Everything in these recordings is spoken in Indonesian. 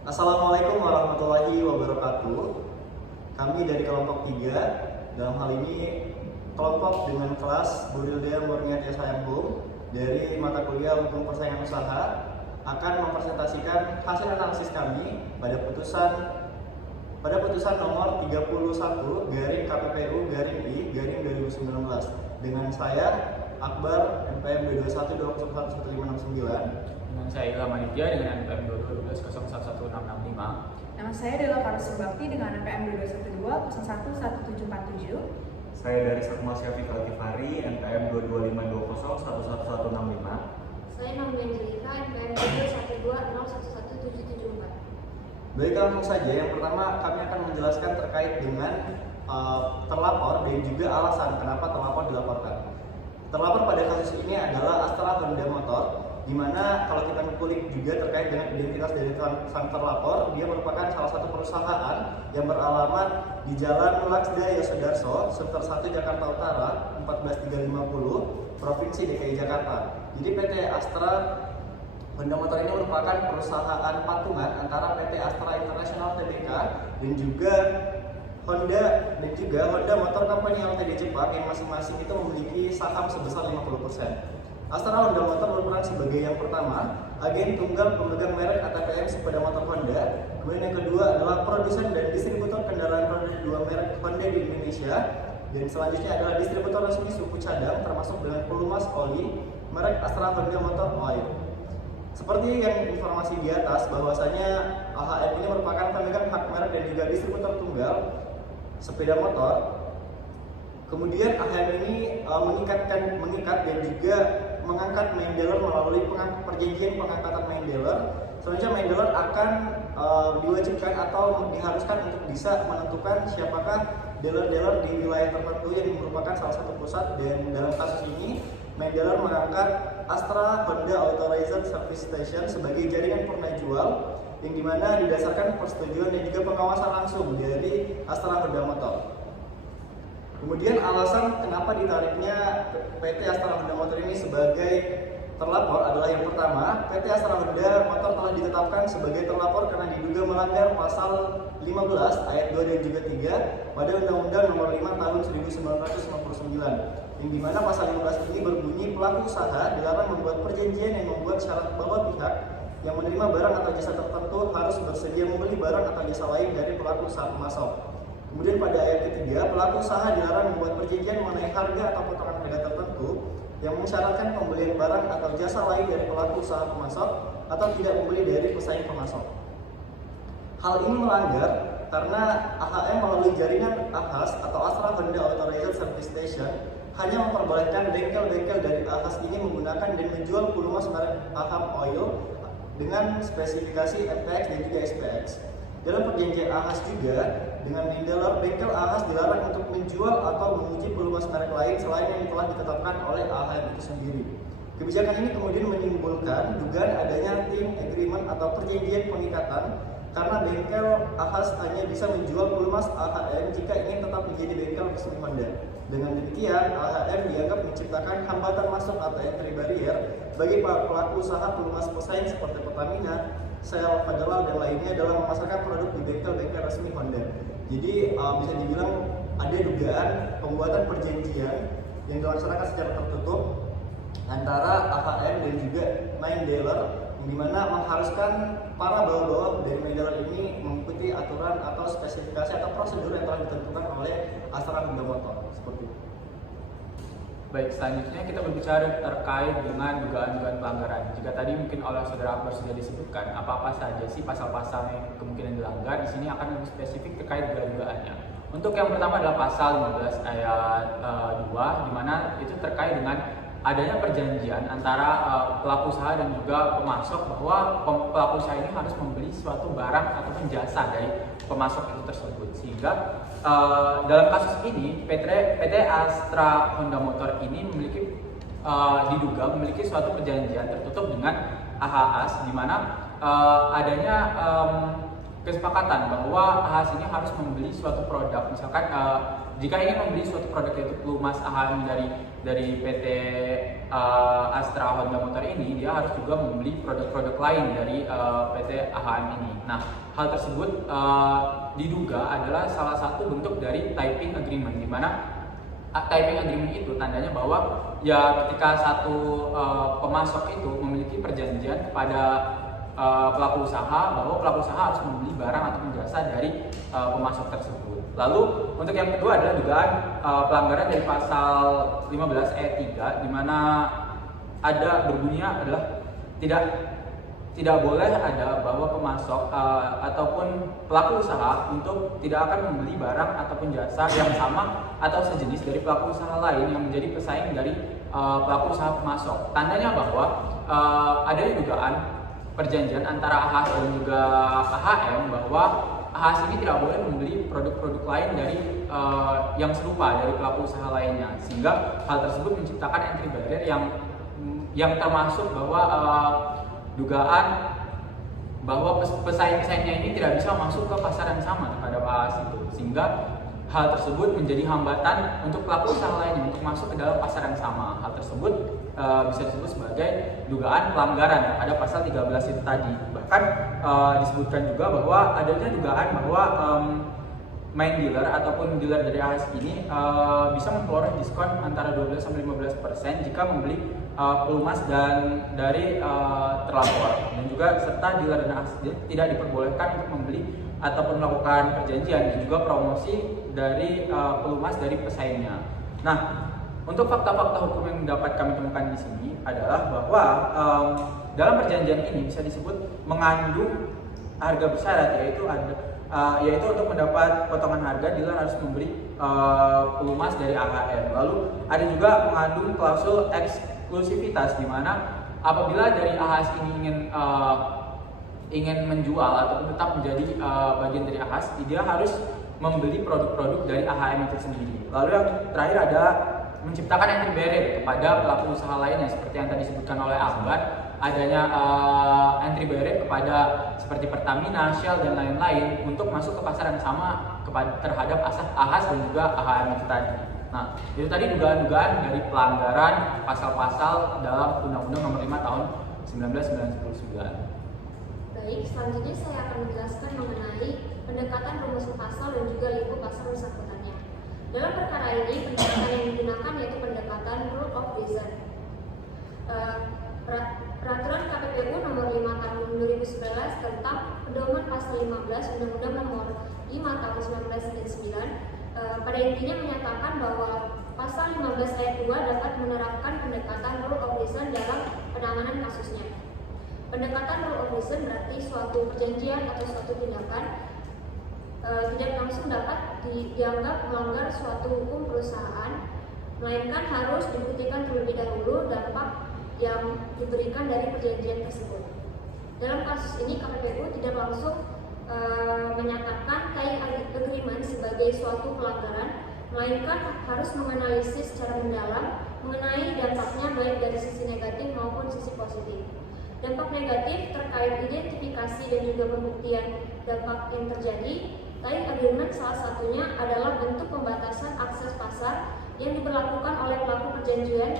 Assalamualaikum warahmatullahi wabarakatuh. Kami dari kelompok 3, dalam hal ini kelompok dengan kelas Burilda Murniatia Sayanggung dari mata kuliah Hukum Persaingan Usaha akan mempresentasikan hasil analisis kami pada putusan nomor 31 garing KPPU garing I garing 2019 dengan saya Akbar NPM 221201569. Dengan saya Ilham Aditya dengan NPM 2212011665. Nama saya adalah Parus Bakti dengan NPM 2212011747. Saya dari Satma Syafiq Latifari, NPM 2252011165. Saya Naomi Angelika, NPM 212011774. Baik, langsung saja. Yang pertama kami akan menjelaskan terkait dengan terlapor dan juga alasan kenapa terlapor dilaporkan. Terlapor pada kasus ini adalah Astra Honda Motor, di mana kalau kita mengulik juga terkait dengan identitas dari sang terlapor, dia merupakan salah satu perusahaan yang beralamat di Jalan Laksda Yosudarso, Sektor 1 Jakarta Utara 14350, Provinsi DKI Jakarta. Jadi PT Astra Honda Motor ini merupakan perusahaan patungan antara PT Astra International Tbk dan juga Honda Motor Company Ltd Jepang yang masing-masing itu memiliki saham sebesar 50%. Astra Honda Motor merupakan sebagai yang pertama agen tunggal pemegang merek ATPM sepeda motor Honda. Kemudian yang kedua adalah produsen dan distributor kendaraan roda 2 merek Honda di Indonesia. Dan selanjutnya adalah distributor resmi suku cadang termasuk dengan pelumas oli merek Astra Honda Motor Oil. Seperti yang informasi di atas bahwasanya AHM ini merupakan pemegang hak merek dan juga distributor tunggal sepeda motor. Kemudian AHM ini mengikat dan juga mengangkat main dealer melalui perjanjian pengangkatan main dealer. Selanjutnya main dealer akan diwajibkan atau diharuskan untuk bisa menentukan siapakah dealer-dealer di wilayah tertentu yang merupakan salah satu pusat. Dan dalam kasus ini main dealer mengangkat Astra Honda Authorized Service Station sebagai jaringan purna jual yang dimana didasarkan persetujuan dan juga pengawasan langsung dari Astra Honda Motor. Kemudian alasan kenapa ditariknya PT Astra Honda Motor ini sebagai terlapor adalah yang pertama, PT Astra Honda Motor telah ditetapkan sebagai terlapor karena diduga melanggar pasal 15 ayat 2 dan juga 3 pada Undang-Undang Nomor 5 Tahun 1959, yang dimana pasal 15 ini berbunyi pelaku usaha dilarang membuat perjanjian yang membuat syarat bahwa pihak yang menerima barang atau jasa tertentu harus bersedia membeli barang atau jasa lain dari pelaku usaha pemasok. Kemudian pada ayat ketiga, pelaku usaha dilarang membuat perjanjian mengenai harga atau potongan harga tertentu yang mensyaratkan pembelian barang atau jasa lain dari pelaku usaha pemasok atau tidak membeli dari pesaing pemasok. Hal ini melanggar karena AHM melalui jaringan AHAS atau Astra Honda Authorized Service Station hanya memperbolehkan bengkel-bengkel dari AHAS ini menggunakan dan menjual pelumas merek AHAM Oil dengan spesifikasi MTX dan juga SPX. Dalam perjanjian AHAS juga, dengan main dealer, bengkel AHAS dilarang untuk menjual atau menguji pelumas merek lain selain yang telah ditetapkan oleh AHM itu sendiri. Kebijakan ini kemudian menimbulkan dugaan adanya team agreement atau perjanjian pengikatan karena bengkel AHAS hanya bisa menjual pelumas AHM jika ingin tetap menjadi bengkel resmi Honda. Dengan demikian, AHM dianggap menciptakan hambatan masuk atau entry barrier bagi para pelaku usaha pelumas pesaing seperti Pertamina, Shell, Federal, dan lainnya dalam memasarkan produk di bengkel-bengkel resmi Honda. Jadi bisa dibilang ada dugaan pembuatan perjanjian yang dilaksanakan secara tertutup antara AHM dan juga main dealer, yang dimana mengharuskan para bawa-bawa dari main dealer ini mengikuti aturan atau spesifikasi atau prosedur yang telah ditentukan oleh Astra Honda Motor. Seperti itu. Baik, selanjutnya kita berbicara terkait dengan dugaan-dugaan pelanggaran. Jika tadi mungkin oleh saudara Akbar sudah disebutkan apa-apa saja sih pasal-pasal yang kemungkinan dilanggar, di sini akan lebih spesifik terkait dugaan-dugaannya. Untuk yang pertama adalah pasal 15 ayat 2, di mana itu terkait dengan adanya perjanjian antara pelaku usaha dan juga pemasok bahwa pelaku usaha ini harus membeli suatu barang ataupun jasa dari pemasok itu tersebut, sehingga dalam kasus ini PT Astra Honda Motor ini diduga memiliki suatu perjanjian tertutup dengan AHAS, di mana adanya kesepakatan bahwa AHAS ini harus membeli suatu produk. Misalkan jika ingin membeli suatu produk yaitu pelumas AHM dari PT Astra Honda Motor ini, dia harus juga membeli produk-produk lain dari PT AHM ini. Nah, hal tersebut diduga adalah salah satu bentuk dari typing agreement, di mana typing agreement itu tandanya bahwa ya ketika satu pemasok itu memiliki perjanjian kepada pelaku usaha bahwa pelaku usaha harus membeli barang atau jasa dari pemasok tersebut. Lalu untuk yang kedua adalah dugaan pelanggaran dari pasal 15 ayat 3, di mana ada berbunyinya adalah tidak boleh ada bahwa pemasok ataupun pelaku usaha untuk tidak akan membeli barang ataupun jasa yang sama atau sejenis dari pelaku usaha lain yang menjadi pesaing dari pelaku usaha pemasok. Tandanya bahwa adanya dugaan perjanjian antara AHAS dan juga AHM bahwa AHAS ini tidak boleh membeli produk-produk lain dari yang serupa dari pelaku usaha lainnya, sehingga hal tersebut menciptakan entry barrier yang termasuk bahwa dugaan bahwa pesaing-pesaingnya ini tidak bisa masuk ke pasar yang sama terhadap AHAS itu, sehingga hal tersebut menjadi hambatan untuk pelaku usaha lainnya untuk masuk ke dalam pasar yang sama. Hal tersebut bisa disebut sebagai dugaan pelanggaran terhadap pasal 13 itu tadi. Bahkan disebutkan juga bahwa adanya dugaan bahwa main dealer ataupun dealer dari AHAS ini bisa memperoleh diskon antara 12-15% jika membeli pelumas dan dari terlapor, dan juga serta dealer dan AHAS tidak diperbolehkan untuk membeli ataupun melakukan perjanjian dan juga promosi dari pelumas dari pesaingnya. Nah, untuk fakta-fakta hukum yang dapat kami temukan di sini adalah bahwa dalam perjanjian ini bisa disebut mengandung harga bersyarat, yaitu untuk mendapat potongan harga dealer harus memberi pelumas dari AHM. Lalu ada juga mengandung klausul eksklusivitas, di mana apabila dari AHAS ini ingin menjual atau tetap menjadi bagian dari AHAS, dia harus membeli produk-produk dari AHM itu sendiri. Lalu yang terakhir ada menciptakan entry barrier kepada pelaku usaha lainnya, seperti yang tadi disebutkan oleh Akbar, adanya entry barrier kepada seperti Pertamina, Shell dan lain-lain untuk masuk ke pasar yang sama terhadap AHAS dan juga AHM itu tadi. Nah, itu tadi dugaan-dugaan dari pelanggaran pasal-pasal dalam Undang-Undang Nomor 5 Tahun 1999. Baik, selanjutnya saya akan menjelaskan mengenai pendekatan rumusan pasal dan juga lingkup pasal bersangkutannya. Dalam perkara ini, pendekatan yang digunakan yaitu pendekatan rule of reason. Peraturan KPPU Nomor 5 Tahun 2011 tentang pedoman pasal 15 Undang-Undang Nomor 5 Tahun 1999 pada intinya menyatakan bahwa pasal 15 ayat 2 dapat menerapkan pendekatan rule of reason dalam penanganan kasusnya. Pendekatan rule of reason berarti suatu perjanjian atau suatu tindakan tidak langsung dapat dianggap melanggar suatu hukum perusahaan, melainkan harus dibuktikan terlebih dahulu dampak yang diberikan dari perjanjian tersebut. Dalam kasus ini KPPU tidak langsung menyatakan tying agreement sebagai suatu pelanggaran, melainkan harus menganalisis secara mendalam mengenai dampaknya baik dari sisi negatif maupun sisi positif. Dampak negatif terkait identifikasi dan juga pembuktian dampak yang terjadi. Tying agreement salah satunya adalah bentuk pembatasan akses pasar yang diberlakukan oleh pelaku perjanjian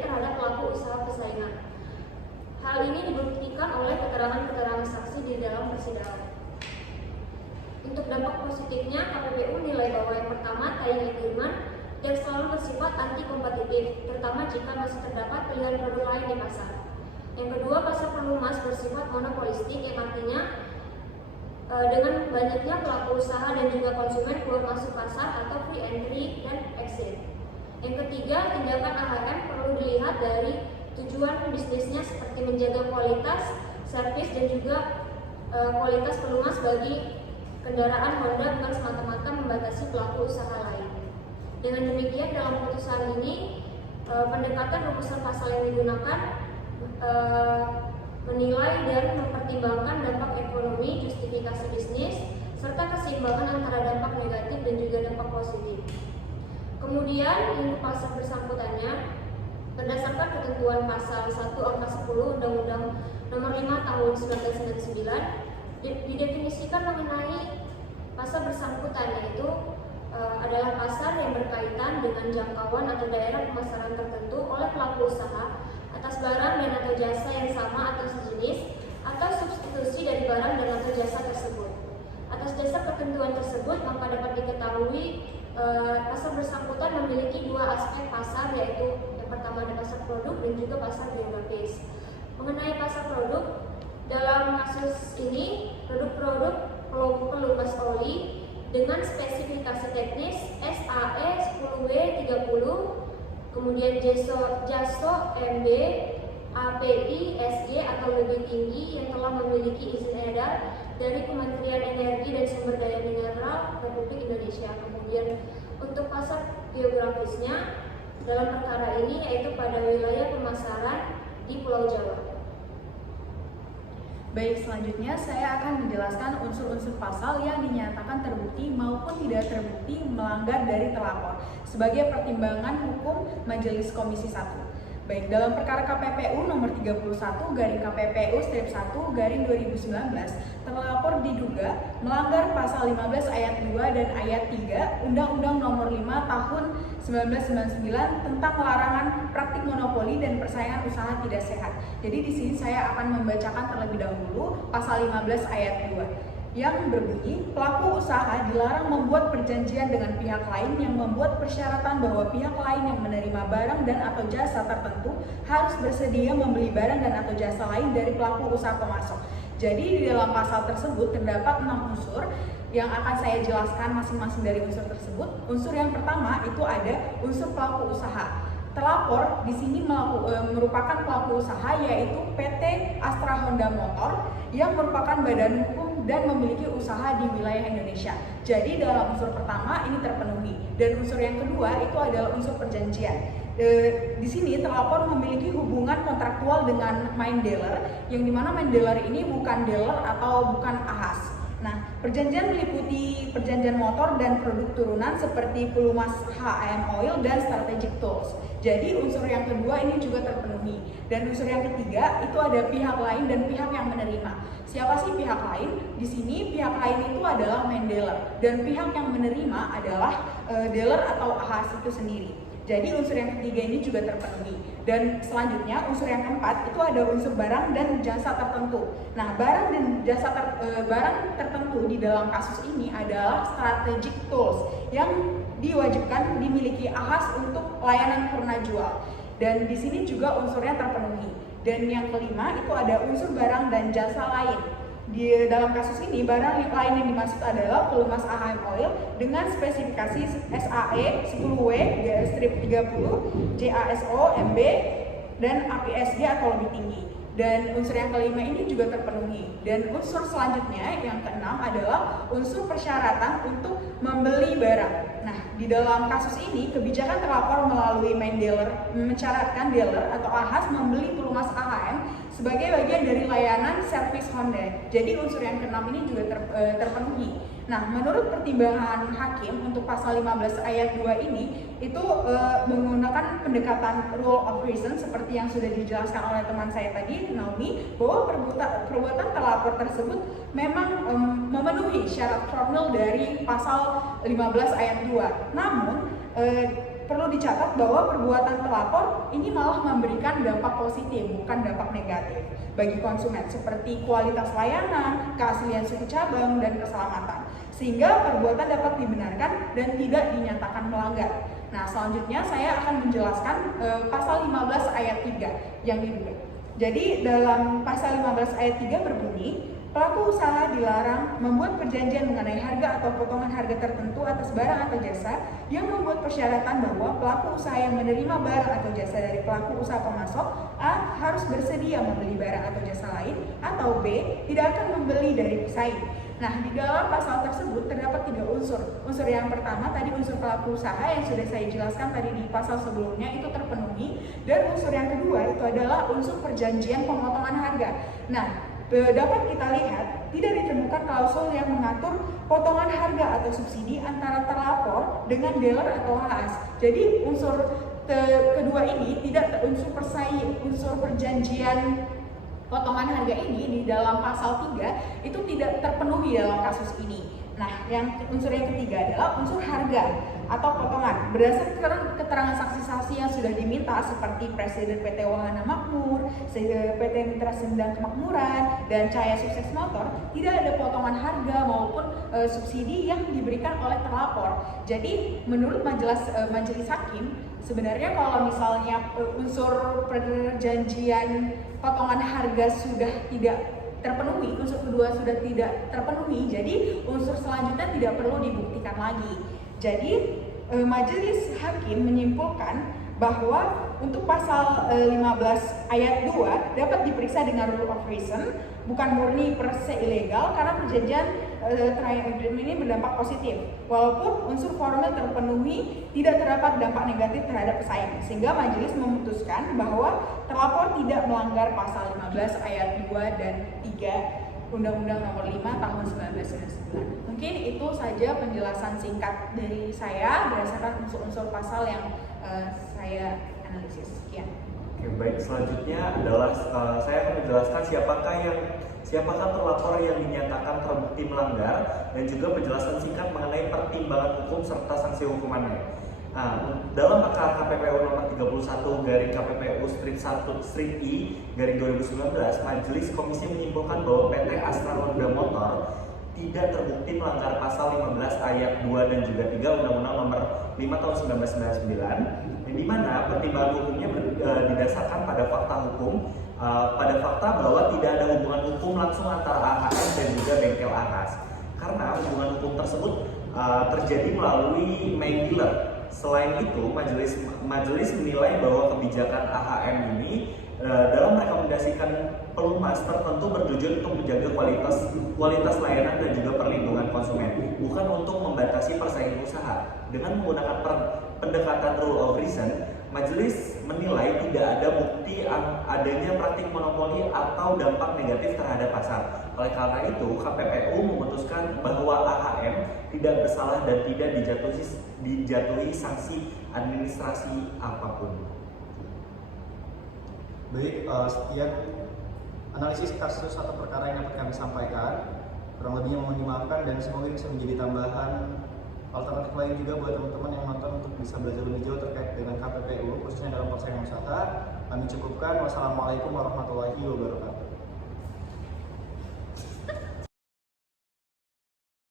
terhadap pelaku usaha persaingan. Hal ini dibuktikan oleh keterangan-keterangan saksi di dalam persidangan. Untuk dampak positifnya, KPPU menilai bahwa yang pertama, tying agreement tidak selalu bersifat anti-kompetitif, terutama jika masih terdapat pilihan produk lain di pasar. Yang kedua, pasar pelumas bersifat monopolistik, yang artinya dengan banyaknya pelaku usaha dan juga konsumen keluar masuk pasar atau free entry dan exit. Yang ketiga, tindakan AHM perlu dilihat dari tujuan bisnisnya seperti menjaga kualitas, servis dan juga kualitas pelumas bagi kendaraan Honda, bukan semata-mata membatasi pelaku usaha lain. Dengan demikian dalam putusan ini pendekatan rumusan pasal yang digunakan menilai dan mempertimbangkan dampak ekonomi, justifikasi bisnis, serta keseimbangan antara dampak negatif dan juga dampak positif. Kemudian lingkup pasal bersangkutannya berdasarkan ketentuan pasal 1 angka 10 Undang-Undang Nomor 5 Tahun 1999, didefinisikan mengenai pasar bersangkutan, yaitu adalah pasar yang berkaitan dengan jangkauan atau daerah pemasaran tertentu oleh pelaku usaha atas barang dan atau jasa yang sama atau sejenis atau substitusi dari barang dan atau jasa tersebut. Atas dasar ketentuan tersebut, maka dapat diketahui pasar bersangkutan memiliki dua aspek pasar, yaitu yang pertama ada pasar produk dan juga pasar geografis. Mengenai pasar produk, dalam kasus ini produk-produk pelumas oli dengan spesifikasi teknis SAE 10W30, kemudian JASO MB API SG atau lebih tinggi yang telah memiliki izin edar dari Kementerian Energi dan Sumber Daya Mineral Republik Indonesia. Kemudian untuk pasar geografisnya dalam perkara ini yaitu pada wilayah pemasaran di Pulau Jawa. Baik, selanjutnya saya akan menjelaskan unsur-unsur pasal yang dinyatakan terbukti maupun tidak terbukti melanggar dari terlapor sebagai pertimbangan hukum Majelis Komisi 1. Baik, dalam perkara KPPU nomor 31/KPPU/1/2019, terlapor diduga melanggar pasal 15 ayat 2 dan ayat 3 Undang-Undang nomor 5 tahun 1999 tentang larangan praktik monopoli dan persaingan usaha tidak sehat. Jadi di sini saya akan membacakan terlebih dahulu pasal 15 ayat 2 yang berbunyi, pelaku usaha dilarang membuat perjanjian dengan pihak lain yang membuat persyaratan bahwa pihak lain yang menerima barang dan atau jasa tertentu harus bersedia membeli barang dan atau jasa lain dari pelaku usaha pemasok. Jadi di dalam pasal tersebut terdapat 6 unsur yang akan saya jelaskan masing-masing dari unsur tersebut. Unsur yang pertama itu ada unsur pelaku usaha. Terlapor di sini merupakan pelaku usaha yaitu PT Astra Honda Motor yang merupakan badan hukum dan memiliki usaha di wilayah Indonesia. Jadi dalam unsur pertama ini terpenuhi, dan unsur yang kedua itu adalah unsur perjanjian. Di sini terlapor memiliki hubungan kontraktual dengan main dealer, yang dimana main dealer ini bukan dealer atau bukan ahas. Nah, perjanjian meliputi perjanjian motor dan produk turunan seperti pelumas HM Oil dan Strategic Tools. Jadi unsur yang kedua ini juga terpenuhi. Dan unsur yang ketiga itu ada pihak lain dan pihak yang menerima. Siapa sih pihak lain? Di sini pihak lain itu adalah main dealer, dan pihak yang menerima adalah dealer atau ahas itu sendiri. Jadi unsur yang ketiga ini juga terpenuhi. Dan selanjutnya unsur yang keempat itu ada unsur barang dan jasa tertentu. Nah, barang dan jasa barang tertentu di dalam kasus ini adalah strategic tools yang diwajibkan dimiliki ahas untuk layanan purna jual. Dan di sini juga unsurnya terpenuhi. Dan yang kelima itu ada unsur barang dan jasa lain. Di dalam kasus ini, barang yang lain yang dimaksud adalah pelumas HM Oil dengan spesifikasi SAE 10W-30, JASO MB, dan APSG atau lebih tinggi. Dan unsur yang kelima ini juga terpenuhi. Dan unsur selanjutnya yang keenam adalah unsur persyaratan untuk membeli barang. Nah, di dalam kasus ini kebijakan terlapor melalui main dealer mensyaratkan dealer atau ahas membeli pelumas AHM sebagai bagian dari layanan servis Honda. Jadi unsur yang keenam ini juga terpenuhi. Nah, menurut pertimbangan hakim untuk pasal 15 ayat 2 ini itu menggunakan pendekatan rule of reason seperti yang sudah dijelaskan oleh teman saya tadi, Naomi, bahwa perbuatan terlapor tersebut memang memenuhi syarat formil dari pasal 15 ayat 2. Namun perlu dicatat bahwa perbuatan terlapor ini malah memberikan dampak positif, bukan dampak negatif bagi konsumen seperti kualitas layanan, keaslian suku cabang, dan keselamatan, sehingga perbuatan dapat dibenarkan dan tidak dinyatakan melanggar. Nah, selanjutnya saya akan menjelaskan pasal 15 ayat 3 yang diduga. Jadi dalam pasal 15 ayat 3 berbunyi, pelaku usaha dilarang membuat perjanjian mengenai harga atau potongan harga tertentu atas barang atau jasa yang membuat persyaratan bahwa pelaku usaha yang menerima barang atau jasa dari pelaku usaha pemasok A. harus bersedia membeli barang atau jasa lain, atau B. tidak akan membeli dari pesaing. Nah, di dalam pasal tersebut terdapat 3 unsur. Unsur yang pertama tadi unsur pelaku usaha yang sudah saya jelaskan tadi di pasal sebelumnya itu terpenuhi, dan unsur yang kedua itu adalah unsur perjanjian pemotongan harga. Nah, dapat kita lihat tidak ditemukan klausul yang mengatur potongan harga atau subsidi antara terlapor dengan dealer atau ahas. Jadi unsur kedua ini tidak unsur persaing, unsur perjanjian potongan harga ini di dalam pasal 3 itu tidak terpenuhi dalam kasus ini. Nah, unsur yang ketiga adalah unsur harga atau potongan. Berdasarkan keterangan saksi-saksi yang sudah diminta seperti Presiden PT Wahana Makmur, PT Mitra Sembilan Kemakmuran, dan Cahaya Sukses Motor, tidak ada potongan harga maupun subsidi yang diberikan oleh terlapor. Jadi, menurut majelis hakim, sebenarnya kalau misalnya unsur perjanjian potongan harga sudah tidak terpenuhi, unsur kedua sudah tidak terpenuhi, jadi unsur selanjutnya tidak perlu dibuktikan lagi. Jadi majelis hakim menyimpulkan bahwa untuk pasal 15 ayat 2 dapat diperiksa dengan rule of reason, bukan murni per se ilegal karena perjanjian trial agreement ini berdampak positif. Walaupun unsur formil terpenuhi, tidak terdapat dampak negatif terhadap pesaing, sehingga majelis memutuskan bahwa terlapor tidak melanggar pasal 15 ayat 2 dan 3 Undang-Undang Nomor 5 Tahun 1999. Mungkin itu saja penjelasan singkat dari saya berdasarkan unsur-unsur pasal yang saya analisis. Sekian. Oke, baik. Selanjutnya adalah saya akan menjelaskan siapakah terlapor yang dinyatakan terbukti melanggar dan juga penjelasan singkat mengenai pertimbangan hukum serta sanksi hukumannya. Nah, dalam perkara KPPU nomor 31 garing KPPU strip I garing 2019, Majelis Komisi menyimpulkan bahwa PT Astra Honda Motor tidak terbukti melanggar pasal 15 ayat 2 dan juga 3 Undang-Undang nomor 5 tahun 1999, di mana pertimbangan hukumnya didasarkan pada fakta hukum, pada fakta bahwa tidak ada hubungan hukum langsung antara AHM dan juga bengkel Ahas, karena hubungan hukum tersebut terjadi melalui main dealer. Selain itu, majelis menilai bahwa kebijakan AHM ini dalam merekomendasikan pelumas tertentu bertujuan untuk menjaga kualitas layanan dan juga perlindungan konsumen, bukan untuk membatasi persaingan usaha. Dengan menggunakan pendekatan rule of reason, majelis menilai tidak ada bukti adanya praktik monopoli atau dampak negatif terhadap pasar. Oleh karena itu, KPPU memutuskan bahwa AHM tidak bersalah dan tidak dijatuhi sanksi administrasi apapun. Baik, sekian analisis kasus atau perkara yang dapat kami sampaikan. Kurang lebihnya mohon dimaafkan dan semoga bisa menjadi tambahan alternatif lain juga buat teman-teman yang nonton untuk bisa belajar lebih jauh terkait dengan KPPU khususnya dalam persaingan usaha. Kami cukupkan. Wassalamualaikum warahmatullahi wabarakatuh.